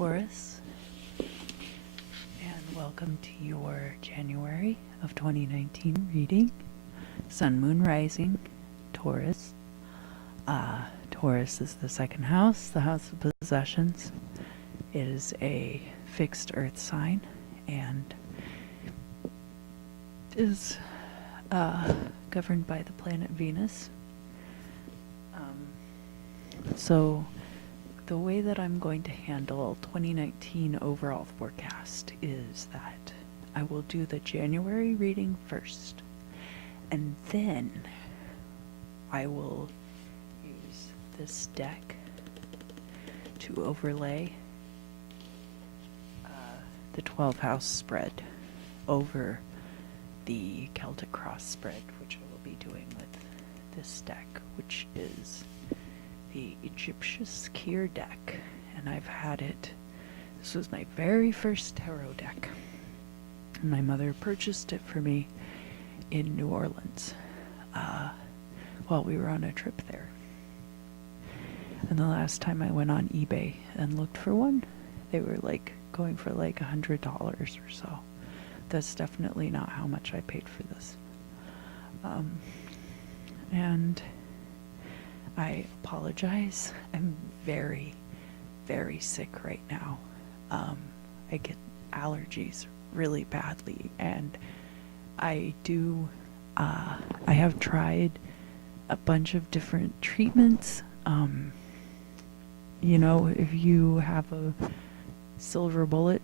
Taurus, and welcome to your January of 2019 reading. Sun, Moon, Rising, Taurus. Taurus is the second house, the house of possessions. It is a fixed earth sign and is governed by the planet Venus. So the way that I'm going to handle 2019 overall forecast is that I will do the January reading first, and then I will use this deck to overlay the 12 house spread over the Celtic cross spread, which I will be doing with this deck, which is the Egyptius Kier deck, and I've had it. This was my very first tarot deck. My mother purchased it for me in New Orleans while we were on a trip there. And the last time I went on eBay and looked for one, they were like going for like $100 or so. That's definitely not how much I paid for this. And I apologize. I'm very, very sick right now. I get allergies really badly, and I have tried a bunch of different treatments. You know, if you have a silver bullet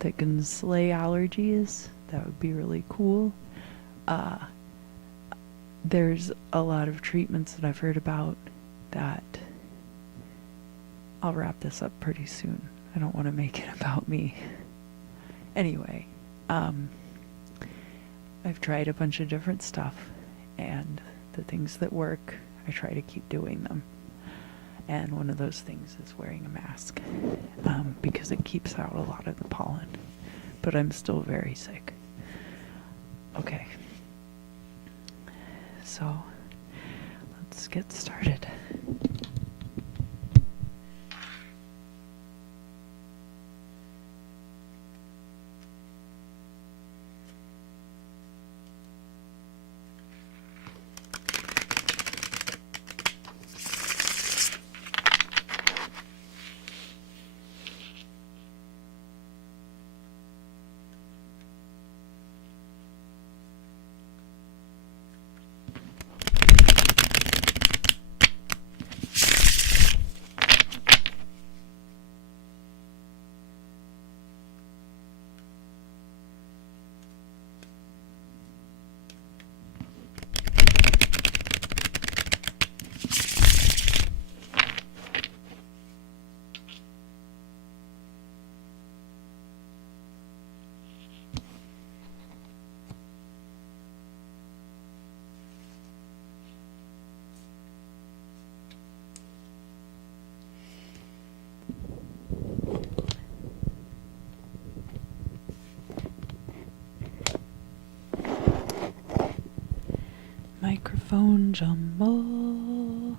that can slay allergies, that would be really cool. There's a lot of treatments that I've heard about that I'll wrap this up pretty soon. I don't want to make it about me. Anyway, I've tried a bunch of different stuff, and the things that work, I try to keep doing them. And one of those things is wearing a mask, because it keeps out a lot of the pollen. But I'm still very sick. Okay. So, let's get started. Microphone jumble.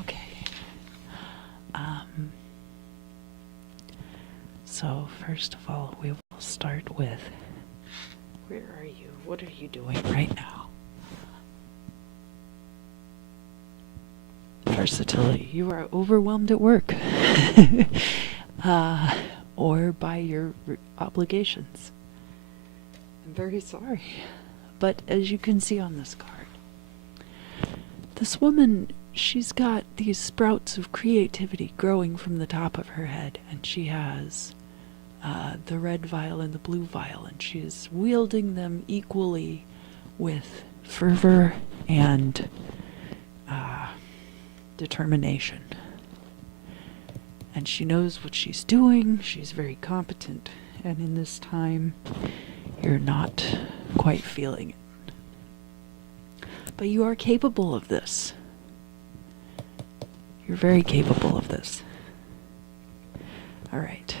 Okay. So first of all, we will start with, where are you? What are you doing right now? Versatility. You are overwhelmed at work. Or by your obligations. I'm very sorry. But as you can see on this card, this woman, she's got these sprouts of creativity growing from the top of her head, and she has the red vial and the blue vial, and she is wielding them equally with fervor and determination. And she knows what she's doing. She's very competent, and in this time you're not quite feeling it. But you are capable of this. You're very capable of this. Alright.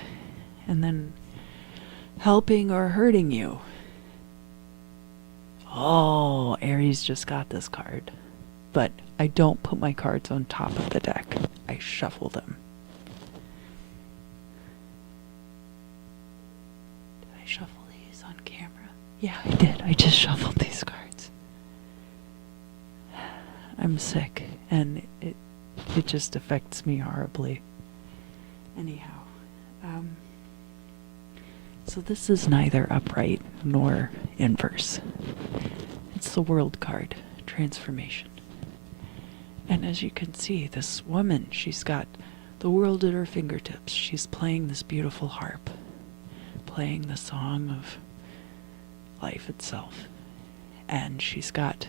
And then helping or hurting you. Oh, Aries just got this card. But I don't put my cards on top of the deck. I I shuffle them. Did I shuffle these on camera? Yeah, I did. I just shuffled these cards. I'm sick, and it just affects me horribly. Anyhow, so this is neither upright nor inverse. It's the World card, transformation. And as you can see, this woman, she's got the world at her fingertips. She's playing this beautiful harp, playing the song of life itself. And she's got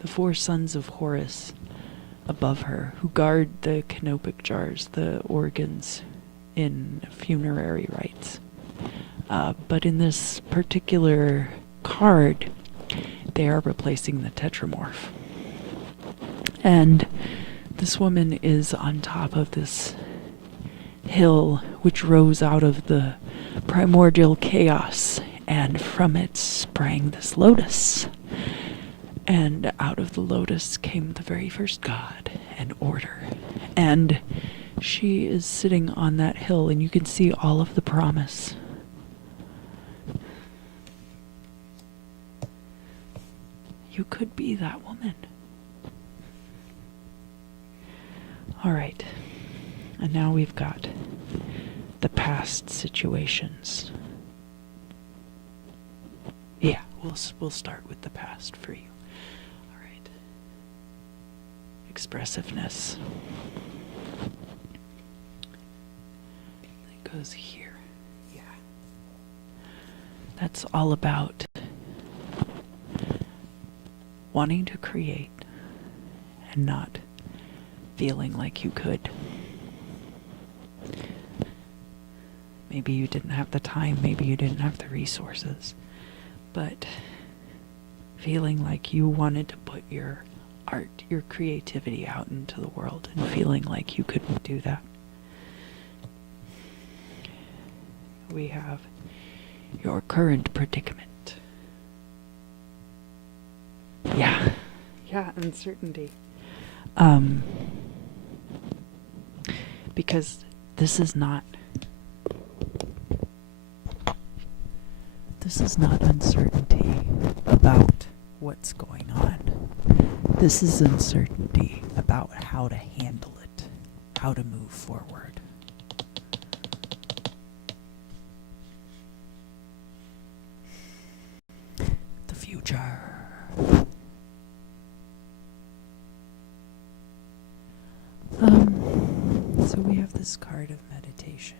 the 4 sons of Horus above her, who guard the canopic jars, the organs in funerary rites. But in this particular card, they are replacing the tetramorph. And this woman is on top of this hill which rose out of the primordial chaos, and from it sprang this lotus. And out of the lotus came the very first god and order. And she is sitting on that hill, and you can see all of the promise. You could be that woman. Alright. And now we've got the past situations. Yeah, we'll start with the past for you. Alright. Expressiveness. It goes here. Yeah. That's all about wanting to create and not feeling like you could. Maybe you didn't have the time, maybe you didn't have the resources, but feeling like you wanted to put your art, your creativity out into the world, and feeling like you couldn't do that. We have your current predicament. Yeah, uncertainty. Because this is not uncertainty about what's going on. This is uncertainty about how to handle it, how to move forward. The future. So we have this card of meditation,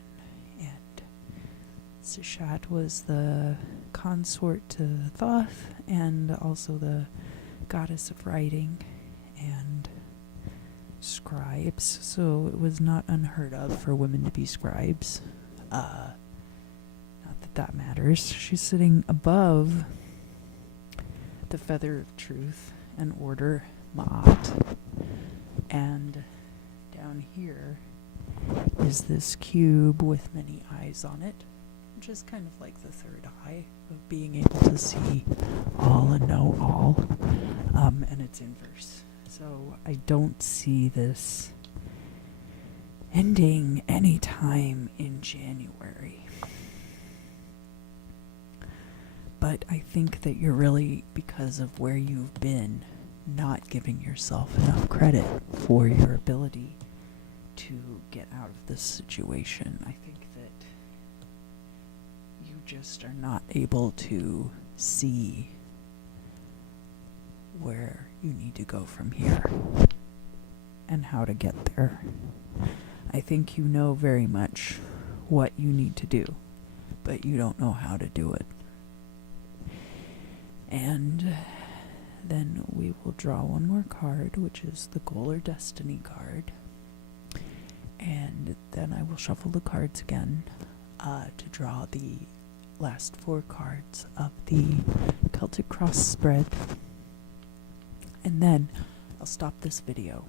and Sishat was the consort to Thoth, and also the goddess of writing and scribes, so it was not unheard of for women to be scribes. Not that matters. She's sitting above the feather of truth and order, Ma'at, and down here is this cube with many eyes on it, which is kind of like the third eye of being able to see all and know all, and it's inverse. So I don't see this ending anytime in January. But I think that you're really, because of where you've been, not giving yourself enough credit for your ability to get out of this situation. I think that you just are not able to see where you need to go from here and how to get there. I think you know very much what you need to do, but you don't know how to do it. And then we will draw one more card, which is the Goal or Destiny card. And then I will shuffle the cards again to draw the last 4 cards of the Celtic Cross spread. And then I'll stop this video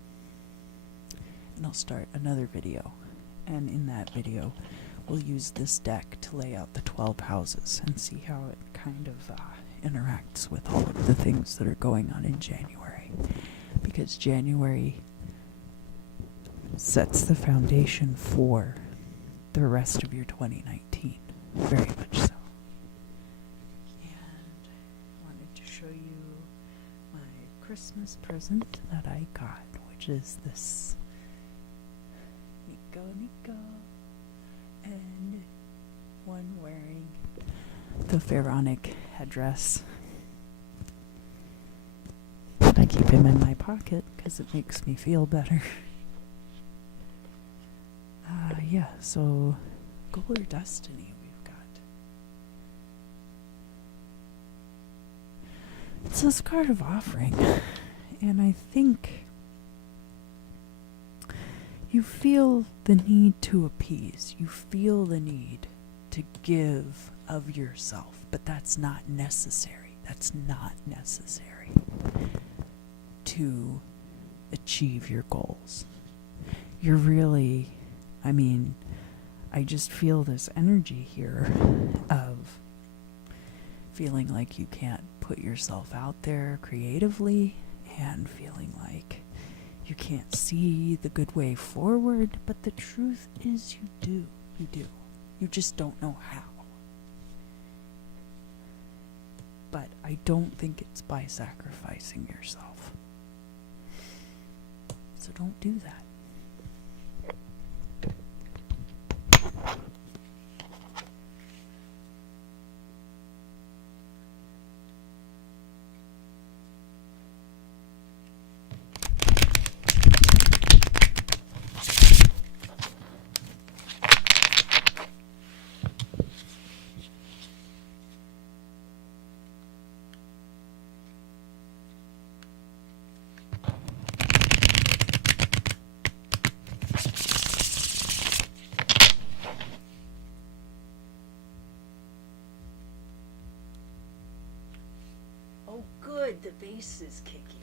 and I'll start another video. And in that video, we'll use this deck to lay out the 12 houses and see how it kind of interacts with all of the things that are going on in January. Because January sets the foundation for the rest of your 2019. Very much so. And I wanted to show you my Christmas present that I got, which is this Nico, and one wearing the pharaonic headdress. I keep him in my pocket because it makes me feel better. Yeah, so Goal or Destiny we've got. It's this card of offering, and I think you feel the need to appease. You feel the need to give of yourself, but that's not necessary. That's not necessary to achieve your goals. You're really, I just feel this energy here of feeling like you can't put yourself out there creatively and feeling like you can't see the good way forward, but the truth is you do. You do. You just don't know how. But I don't think it's by sacrificing yourself. So don't do that. Oh, good, the vase is kicking in.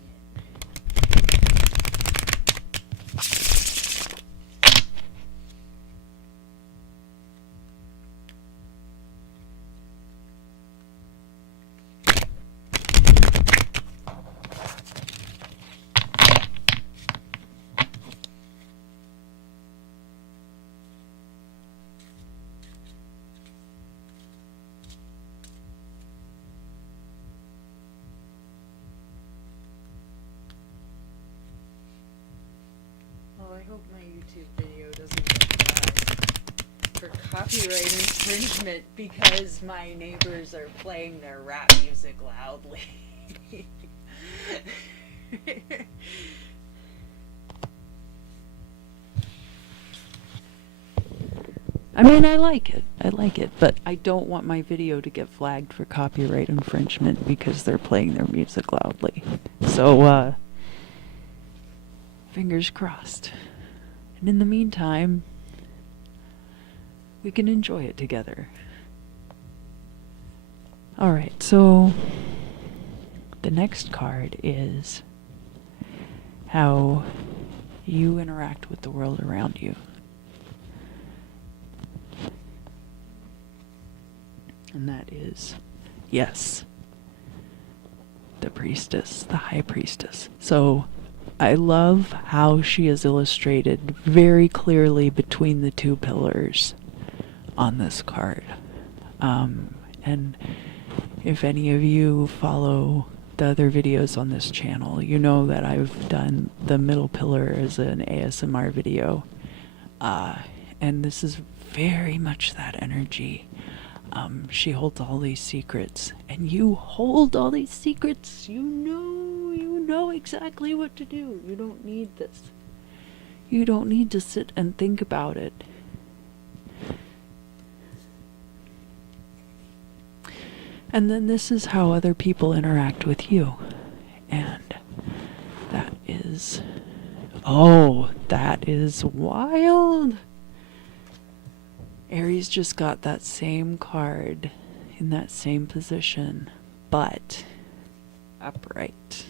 I hope my YouTube video doesn't get flagged for copyright infringement because my neighbors are playing their rap music loudly. I like it, but I don't want my video to get flagged for copyright infringement because they're playing their music loudly. So, fingers crossed. And in the meantime, we can enjoy it together. Alright, so the next card is how you interact with the world around you. And that is, yes, the priestess, the high priestess. So I love how she is illustrated very clearly between the two pillars on this card. And if any of you follow the other videos on this channel, you know that I've done the middle pillar as an ASMR video. And this is very much that energy. She holds all these secrets, and you hold all these secrets. You know exactly what to do. You don't need this. You don't need to sit and think about it. And then this is how other people interact with you. And that is, that is wild. Aries just got that same card in that same position, but upright.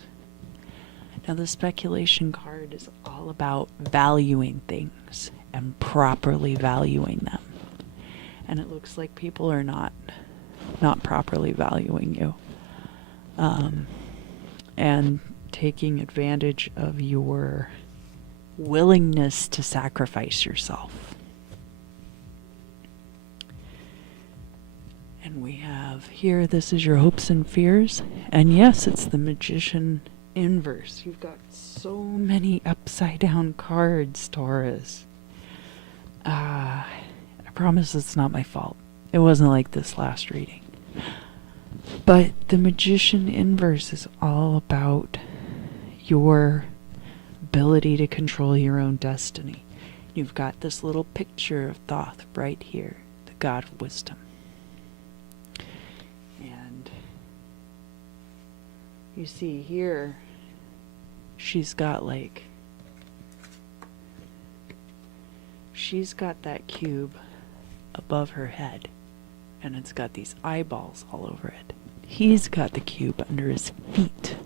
Now the speculation card is all about valuing things and properly valuing them. And it looks like people are not properly valuing you. And taking advantage of your willingness to sacrifice yourself. And we have here, this is your hopes and fears. And yes, it's the Magician inverse. You've got so many upside down cards, Taurus. I promise it's not my fault. It wasn't like this last reading. But the Magician inverse is all about your ability to control your own destiny. You've got this little picture of Thoth right here, the god of wisdom. And you see here, she's got that cube above her head, and it's got these eyeballs all over it. He's got the cube under his feet.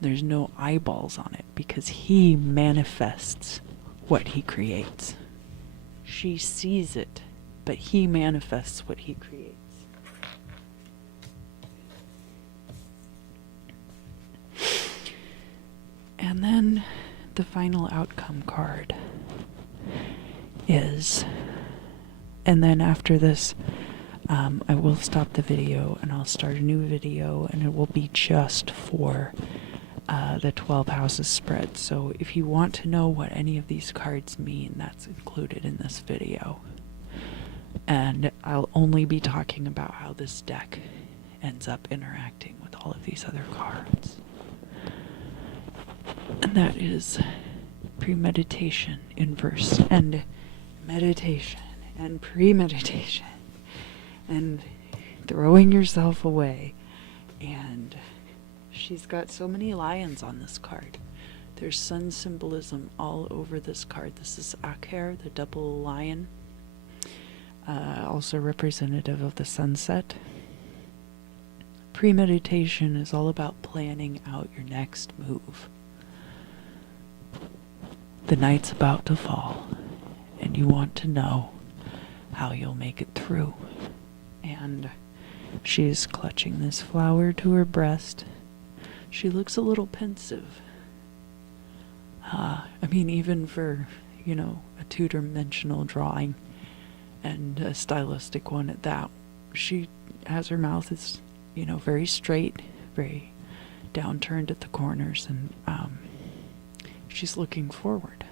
There's no eyeballs on it because he manifests what he creates. She sees it, but he manifests what he creates. And then the final outcome card is, and then after this, I will stop the video and I'll start a new video, and it will be just for the 12 houses spread. So if you want to know what any of these cards mean, that's included in this video. And I'll only be talking about how this deck ends up interacting with all of these other cards. And that is premeditation, inverse, and meditation, and premeditation, and throwing yourself away. And she's got so many lions on this card. There's sun symbolism all over this card. This is Aker, the double lion, also representative of the sunset. Premeditation is all about planning out your next move. The night's about to fall, and you want to know how you'll make it through. And she's clutching this flower to her breast. She looks a little pensive. I mean, even for, a two-dimensional drawing, and a stylistic one at that, she has her mouth is, very straight, very downturned at the corners, and she's looking forward,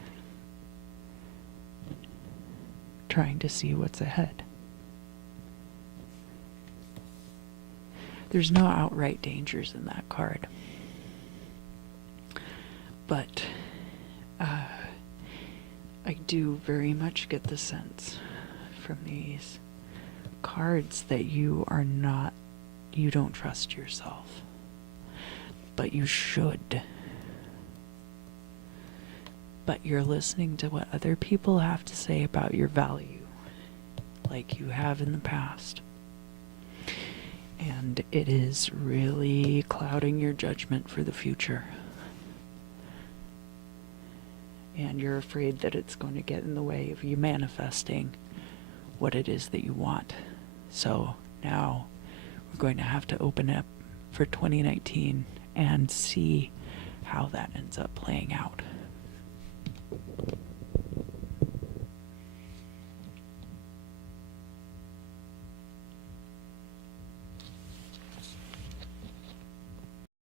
trying to see what's ahead. There's no outright dangers in that card, but I do very much get the sense from these cards that you don't trust yourself, but you should. But you're listening to what other people have to say about your value, like you have in the past. And it is really clouding your judgment for the future. And you're afraid that it's going to get in the way of you manifesting what it is that you want. So now we're going to have to open up for 2019 and see how that ends up playing out.